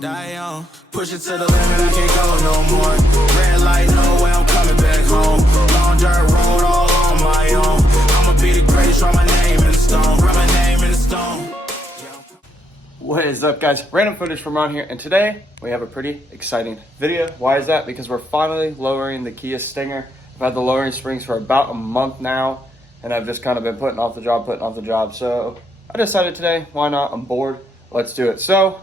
Die young, push it to the limit, I can't go no more. Red light, no way, I'm coming back home. Long dirt road, all on my own. I'ma be the greatest, write my name in the stone. Write my name in the stone. What is up, guys? Random footage from around here, and today we have a pretty exciting video. Why is that? Because we're finally lowering the Kia Stinger. I've had the lowering springs for about a month now, and I've just kind of been putting off the job. So I decided today, why not? I'm bored. Let's do it. So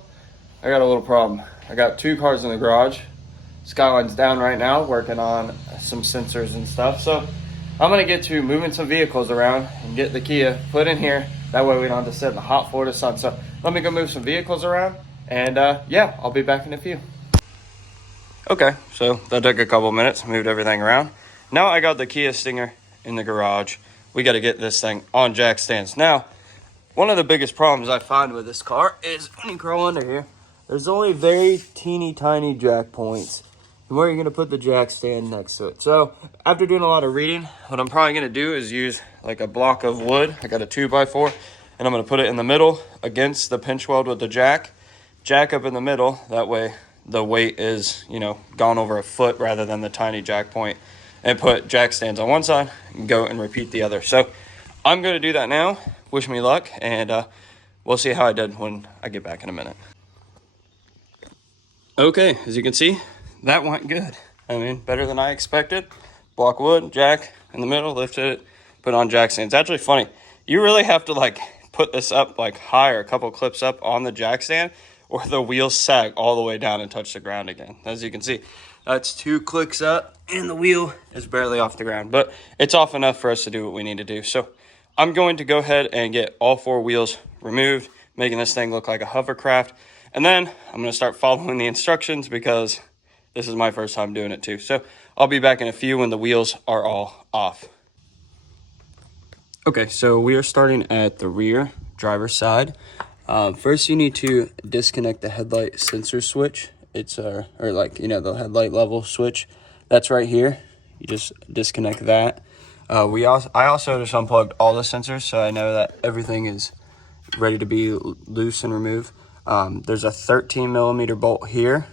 I got a little problem. I got two cars in the garage. Skyline's down right now, working on some sensors and stuff. So I'm gonna get to moving some vehicles around and get the Kia put in here. That way we don't have to sit in the hot Florida sun. So let me go move some vehicles around, and yeah, I'll be back in a few. Okay, so that took a couple minutes, moved everything around. Now I got the Kia Stinger in the garage. We got to get this thing on jack stands. Now, one of the biggest problems I find with this car is when you crawl under here, there's only very teeny tiny jack points. And where you're going to put the jack stand next to it. So after doing a lot of reading, what I'm probably going to do is use like a block of wood. I got a 2x4, and I'm going to put it in the middle against the pinch weld with the jack up in the middle. That way the weight is, you know, gone over a foot rather than the tiny jack point, and put jack stands on one side and go and repeat the other. So I'm going to do that now. Wish me luck, and we'll see how I did when I get back in a minute. Okay, as you can see, that went good. I mean, better than I expected. Block wood, jack in the middle, lifted it, put on jack stands. It's actually funny. You really have to like put this up like higher, a couple clips up on the jack stand, or the wheels sag all the way down and touch the ground again. As you can see, that's 2 clicks up and the wheel is barely off the ground, but it's off enough for us to do what we need to do. So I'm going to go ahead and get all 4 wheels removed, making this thing look like a hovercraft. And then I'm going to start following the instructions because this is my first time doing it too. So I'll be back in a few when the wheels are all off. Okay, so we are starting at the rear driver's side. First, you need to disconnect the headlight sensor switch. It's or like, you know, the headlight level switch. That's right here. You just disconnect that. I also just unplugged all the sensors, so I know that everything is ready to be loose and removed. There's a 13 millimeter bolt here.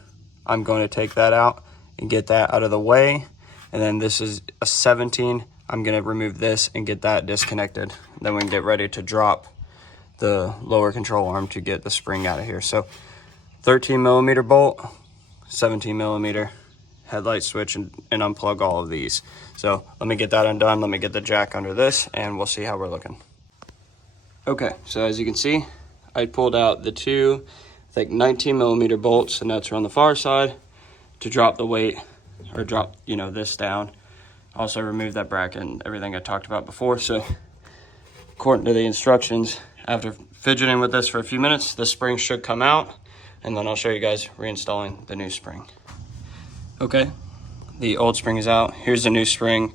I'm going to take that out and get that out of the way. And then this is a 17. I'm going to remove this and get that disconnected. Then we can get ready to drop the lower control arm to get the spring out of here. So 13 millimeter bolt, 17 millimeter headlight switch, and unplug all of these. So let me get that undone. Let me get the jack under this, and we'll see how we're looking. Okay, so as you can see, I pulled out the 2, I think 19 millimeter bolts, and that's on the far side to drop the weight, or drop, you know, this down. Also remove that bracket and everything I talked about before. So according to the instructions, after fidgeting with this for a few minutes, the spring should come out, and then I'll show you guys reinstalling the new spring. Okay, the old spring is out. Here's the new spring.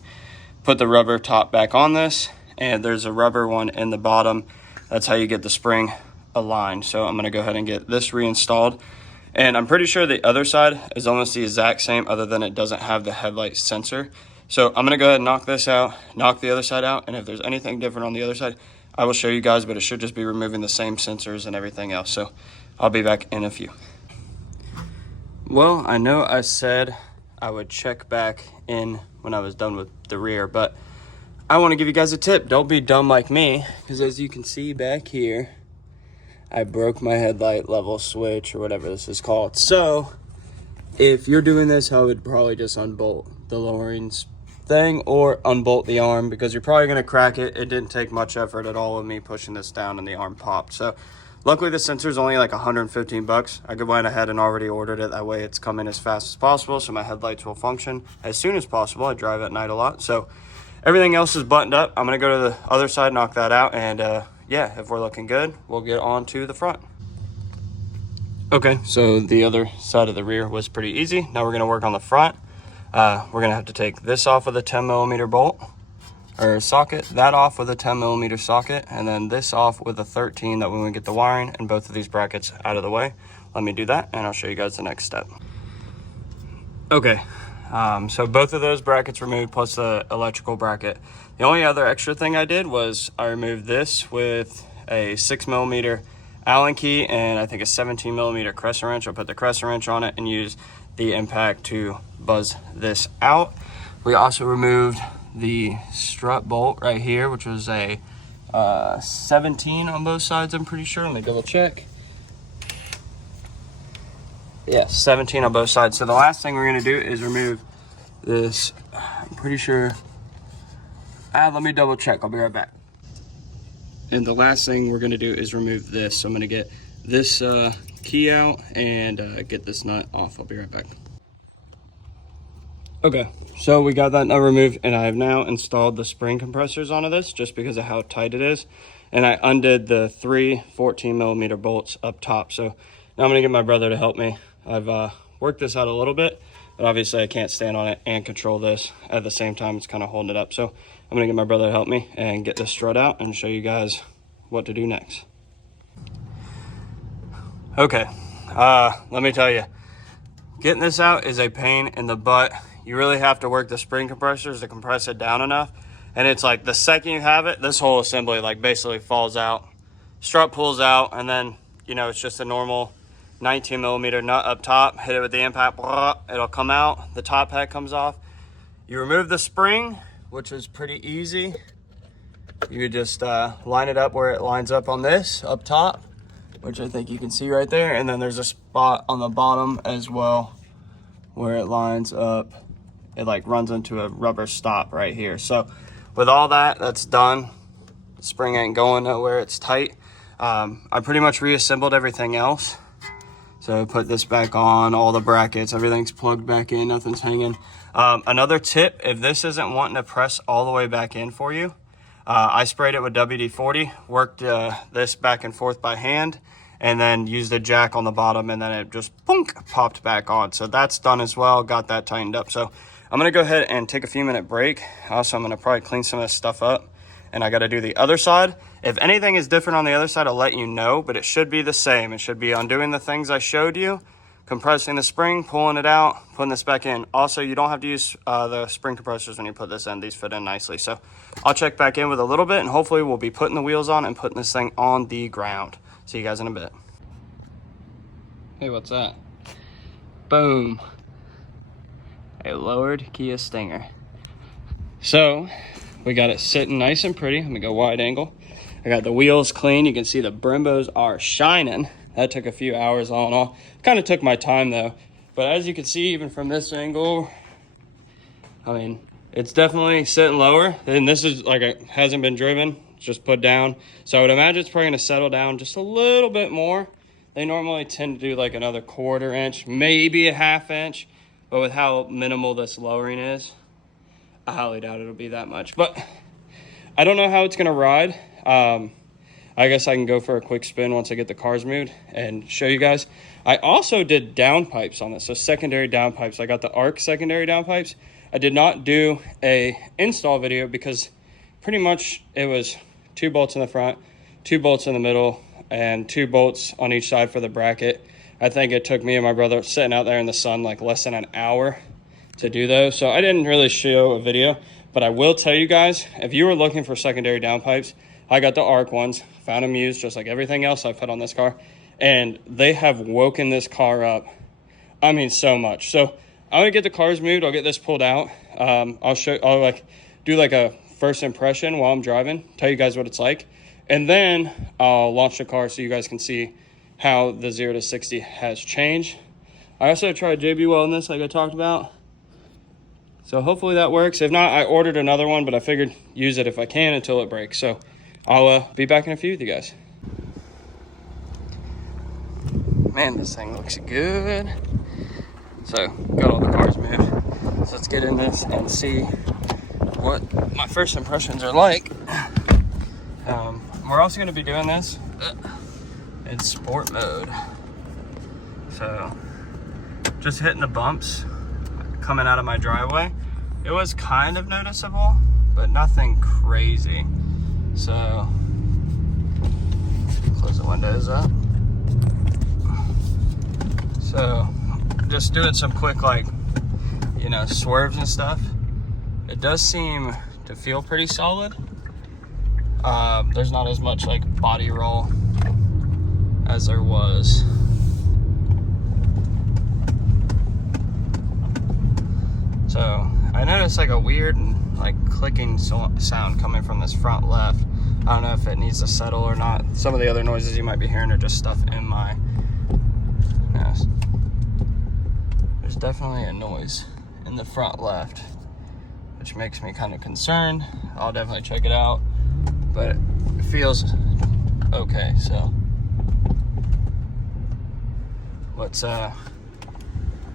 Put the rubber top back on this, and there's a rubber one in the bottom. That's how you get the spring aligned. So I'm gonna go ahead and get this reinstalled. And I'm pretty sure the other side is almost the exact same, other than it doesn't have the headlight sensor. So I'm gonna go ahead and knock this out, knock the other side out, and if there's anything different on the other side, I will show you guys, but it should just be removing the same sensors and everything else. So I'll be back in a few. Well, I know I said I would check back in when I was done with the rear, but I want to give you guys a tip. Don't be dumb like me, because as you can see back here, I broke my headlight level switch, or whatever this is called. So if you're doing this, I would probably just unbolt the lowering thing or unbolt the arm, because you're probably going to crack it. It didn't take much effort at all with me pushing this down, and the arm popped. So luckily the sensor is only like 115 bucks. I went ahead and already ordered it. That way it's coming as fast as possible, so my headlights will function as soon as possible. I drive at night a lot, so everything else is buttoned up. I'm going to go to the other side, knock that out, and yeah, if we're looking good, we'll get on to the front. Okay, so the other side of the rear was pretty easy. Now we're going to work on the front. We're going to have to take this off with a 10 millimeter bolt or socket, that off with a 10 millimeter socket, and then this off with a 13. That way we get the wiring and both of these brackets out of the way. Let me do that, and I'll show you guys the next step. Okay, so both of those brackets removed, plus the electrical bracket. The only other extra thing I did was I removed this with a 6 millimeter Allen key and I think a 17mm crescent wrench. I'll put the crescent wrench on it and use the impact to buzz this out. We also removed the strut bolt right here, which was a 17 on both sides, I'm pretty sure. Let me double check. Yeah, 17 on both sides. So the last thing we're gonna do is remove this, I'm pretty sure, let me double check, I'll be right back. And the last thing we're gonna do is remove this. So I'm gonna get this key out and get this nut off. I'll be right back. Okay, so we got that nut removed and I have now installed the spring compressors onto this just because of how tight it is. And I undid the 3 14mm bolts up top. So now I'm gonna get my brother to help me. I've worked this out a little bit, but obviously I can't stand on it and control this at the same time. It's kind of holding it up. So I'm gonna get my brother to help me and get this strut out and show you guys what to do next. Okay, let me tell you, getting this out is a pain in the butt. You really have to work the spring compressors to compress it down enough. And it's like the second you have it, this whole assembly like basically falls out. Strut pulls out, and then, you know, it's just a normal 19mm nut up top. Hit it with the impact, it'll come out. The top head comes off. You remove the spring, which is pretty easy. You would just line it up where it lines up on this up top, which I think you can see right there. And then there's a spot on the bottom as well where it lines up. It like runs into a rubber stop right here. So with all that's done, the spring ain't going nowhere, it's tight. I pretty much reassembled everything else. So put this back on, all the brackets, everything's plugged back in, nothing's hanging. Another tip, if this isn't wanting to press all the way back in for you, I sprayed it with WD-40, worked this back and forth by hand, and then used a jack on the bottom, and then it just punk, popped back on. So that's done as well, got that tightened up. So I'm gonna go ahead and take a few minute break. Also, I'm gonna probably clean some of this stuff up, and I gotta do the other side. If anything is different on the other side, I'll let you know, but it should be the same. It should be undoing the things I showed you, compressing the spring, pulling it out, putting this back in. Also, you don't have to use the spring compressors when you put this in. These fit in nicely. So I'll check back in with a little bit, and hopefully we'll be putting the wheels on and putting this thing on the ground. See you guys in a bit. Hey, what's that? Boom. A lowered Kia Stinger. So we got it sitting nice and pretty. Let me go wide angle. I got the wheels clean. You can see the Brembos are shining. That took a few hours all in all. Kind of took my time though. But as you can see, even from this angle, I mean, it's definitely sitting lower. And this is like, it hasn't been driven, it's just put down. So I would imagine it's probably gonna settle down just a little bit more. They normally tend to do like another 1/4 inch, maybe a 1/2 inch. But with how minimal this lowering is, I highly doubt it'll be that much. But I don't know how it's gonna ride. I guess I can go for a quick spin once I get the cars moved and show you guys. I also did downpipes on this, so secondary downpipes. I got the ARC secondary downpipes. I did not do a install video because pretty much it was 2 bolts in the front, 2 bolts in the middle, and 2 bolts on each side for the bracket. I think it took me and my brother sitting out there in the sun like less than an hour to do those. So I didn't really show a video, but I will tell you guys, if you were looking for secondary downpipes, I got the ARC ones, found them used just like everything else I've put on this car, and they have woken this car up, I mean, so much. So I'm gonna get the cars moved, I'll get this pulled out. I'll like do like a first impression while I'm driving, tell you guys what it's like, and then I'll launch the car so you guys can see how the 0 to 60 has changed. I also tried JB in this like I talked about. So hopefully that works. If not, I ordered another one, but I figured use it if I can until it breaks. So I'll be back in a few with you guys. Man, this thing looks good. So got all the cars moved. So let's get in this and see what my first impressions are like. We're also going to be doing this in sport mode. So just hitting the bumps coming out of my driveway. It was kind of noticeable, but nothing crazy. So close the windows up. So just doing some quick, like, you know, swerves and stuff. It does seem to feel pretty solid. There's not as much like body roll as there was. So I noticed like a weird like clicking sound coming from this front left. I don't know if it needs to settle or not. Some of the other noises you might be hearing are just stuff in my nose. There's definitely a noise in the front left, which makes me kind of concerned. I'll definitely check it out, but it feels okay. So let's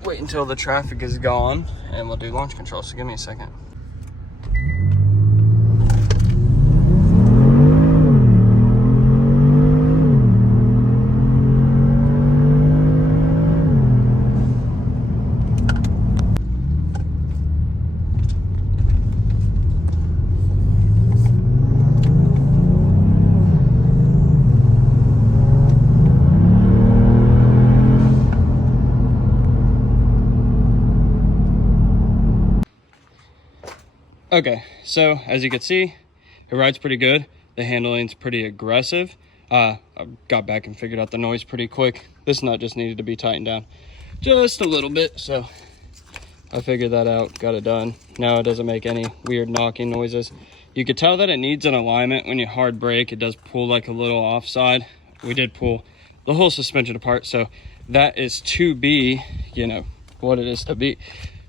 wait until the traffic is gone and we'll do launch control. So give me a second. Okay, so as you can see, it rides pretty good. The handling's pretty aggressive. I got back and figured out the noise pretty quick. This nut just needed to be tightened down just a little bit, so I figured that out, got it done. Now it doesn't make any weird knocking noises. You could tell that it needs an alignment. When you hard brake, it does pull like a little offside. We did pull the whole suspension apart, so that is to be, you know, what it is to be.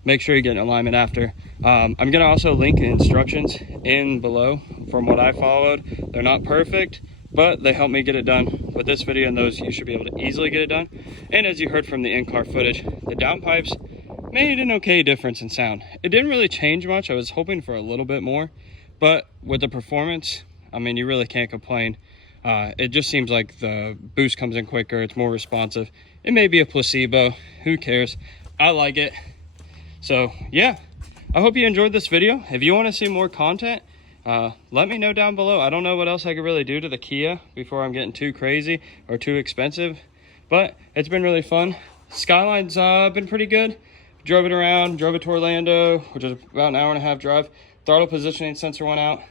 Make sure you get an alignment after. I'm gonna also link instructions in below from what I followed. They're not perfect, but they helped me get it done. With this video and those, you should be able to easily get it done. And as you heard from the in-car footage, the downpipes made an okay difference in sound. It didn't really change much. I was hoping for a little bit more, but with the performance, I mean, you really can't complain. It just seems like the boost comes in quicker. It's more responsive. It may be a placebo. Who cares? I like it. So yeah, I hope you enjoyed this video. If you want to see more content, let me know down below. I don't know what else I could really do to the Kia before I'm getting too crazy or too expensive, but it's been really fun. Skyline's been pretty good. Drove it around, drove it to Orlando, which is about an hour-and-a-half drive. Throttle positioning sensor went out.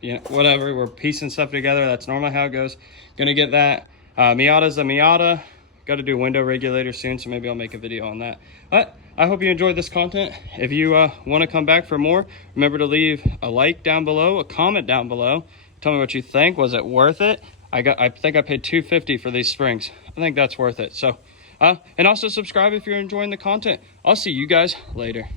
You know, whatever, we're piecing stuff together. That's normally how it goes. Gonna get that. Miata's a Miata. Got to do window regulator soon, so maybe I'll make a video on that. But I hope you enjoyed this content. If you want to come back for more, remember to leave a like down below, a comment down below. Tell me what you think. Was it worth it? I think I paid $250 for these springs. I think that's worth it. So, and also subscribe if you're enjoying the content. I'll see you guys later.